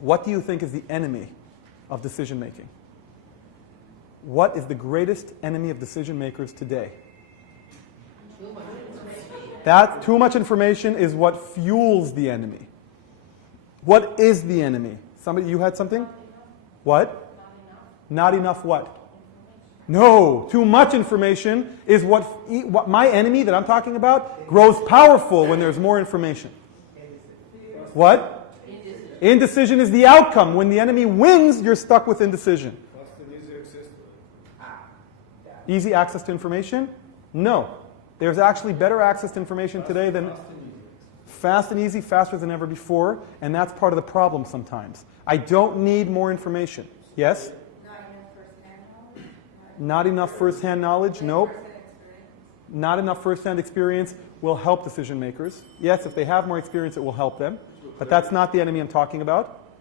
What do you think is the enemy of decision making? What is the greatest enemy of decision makers today? That too much information is what fuels the enemy. What is the enemy? Somebody, you had something? What? Not enough what? No, too much information is what my enemy that I'm talking about grows powerful when there's more information. What? Indecision is the outcome. When the enemy wins, you're stuck with indecision. Easy access to information? No. There's actually better access to information today than fast and easy, faster than ever before, and that's part of the problem sometimes. I don't need more information. Yes? Not enough first-hand knowledge? Nope. Not enough first-hand experience will help decision makers. Yes, if they have more experience, it will help them. But that's not the enemy I'm talking about.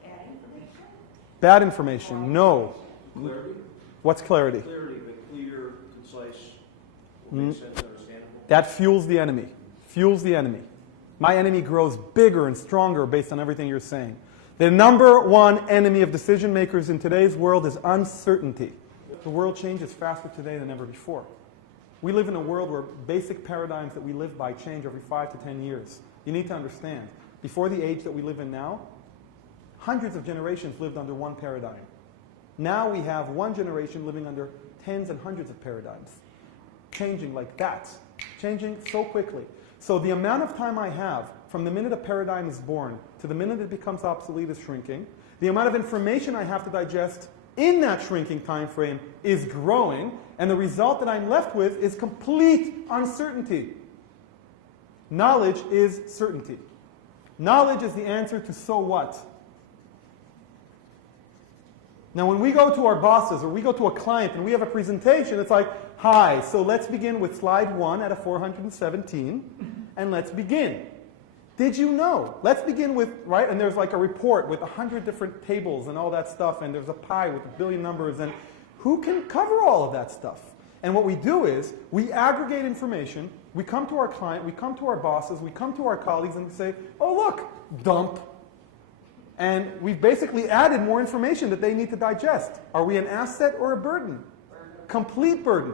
Bad information? No. Clarity? What's clarity? Clarity, but clear, concise, makes sense, understandable. That fuels the enemy. Fuels the enemy. My enemy grows bigger and stronger based on everything you're saying. The number one enemy of decision makers in today's world is uncertainty. The world changes faster today than ever before. We live in a world where basic paradigms that we live by change every 5 to 10 years. You need to understand, before the age that we live in now, hundreds of generations lived under one paradigm. Now we have one generation living under tens and hundreds of paradigms. Changing like that. Changing so quickly. So the amount of time I have from the minute a paradigm is born to the minute it becomes obsolete is shrinking. The amount of information I have to digest in that shrinking time frame is growing, and the result that I'm left with is complete uncertainty. Knowledge is certainty. Knowledge is the answer to so what? Now when we go to our bosses or we go to a client and we have a presentation, it's like, hi, so let's begin with slide 1 out of 417, and let's begin. Did you know? Let's begin with, right, and there's like a report with 100 different tables and all that stuff, and there's a pie with 1 billion numbers, and who can cover all of that stuff? And what we do is, we aggregate information, we come to our client, we come to our bosses, we come to our colleagues, and we say, oh look, dump. And we've basically added more information that they need to digest. Are we an asset or a burden? Complete burden.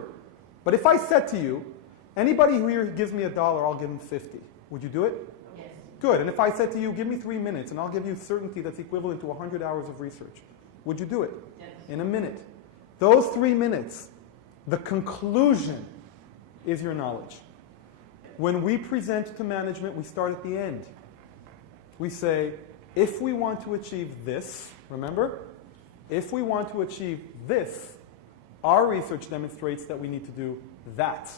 But if I said to you, anybody who here gives me $1, I'll give him 50. Would you do it? Yes. Good. And if I said to you, give me 3 minutes and I'll give you certainty that's equivalent to 100 hours of research, would you do it? Yes. In a minute. Those 3 minutes, the conclusion is your knowledge. When we present to management, we start at the end. We say, if we want to achieve this, remember? If we want to achieve this, our research demonstrates that we need to do that.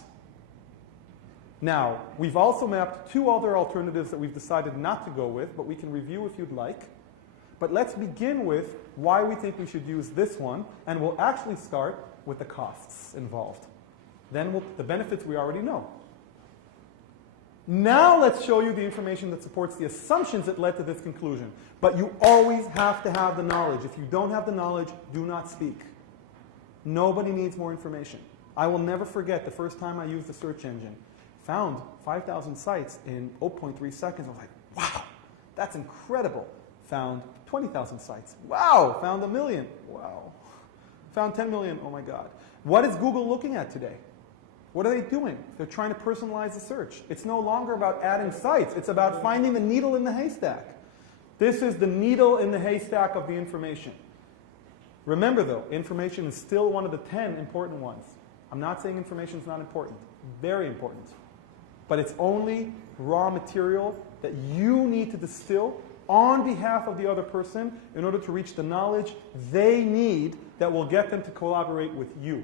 Now, we've also mapped 2 other alternatives that we've decided not to go with, but we can review if you'd like. But let's begin with why we think we should use this one, and we'll actually start with the costs involved. Then the benefits we already know. Now let's show you the information that supports the assumptions that led to this conclusion. But you always have to have the knowledge. If you don't have the knowledge, do not speak. Nobody needs more information. I will never forget the first time I used the search engine. Found 5,000 sites in 0.3 seconds. I was like, wow, that's incredible. Found 20,000 sites. Wow. Found 1 million. Wow. Found 10 million. Oh my God. What is Google looking at today? What are they doing? They're trying to personalize the search. It's no longer about adding sites. It's about finding the needle in the haystack. This is the needle in the haystack of the information. Remember though, information is still one of the 10 important ones. I'm not saying information is not important. Very important. But it's only raw material that you need to distill on behalf of the other person in order to reach the knowledge they need that will get them to collaborate with you.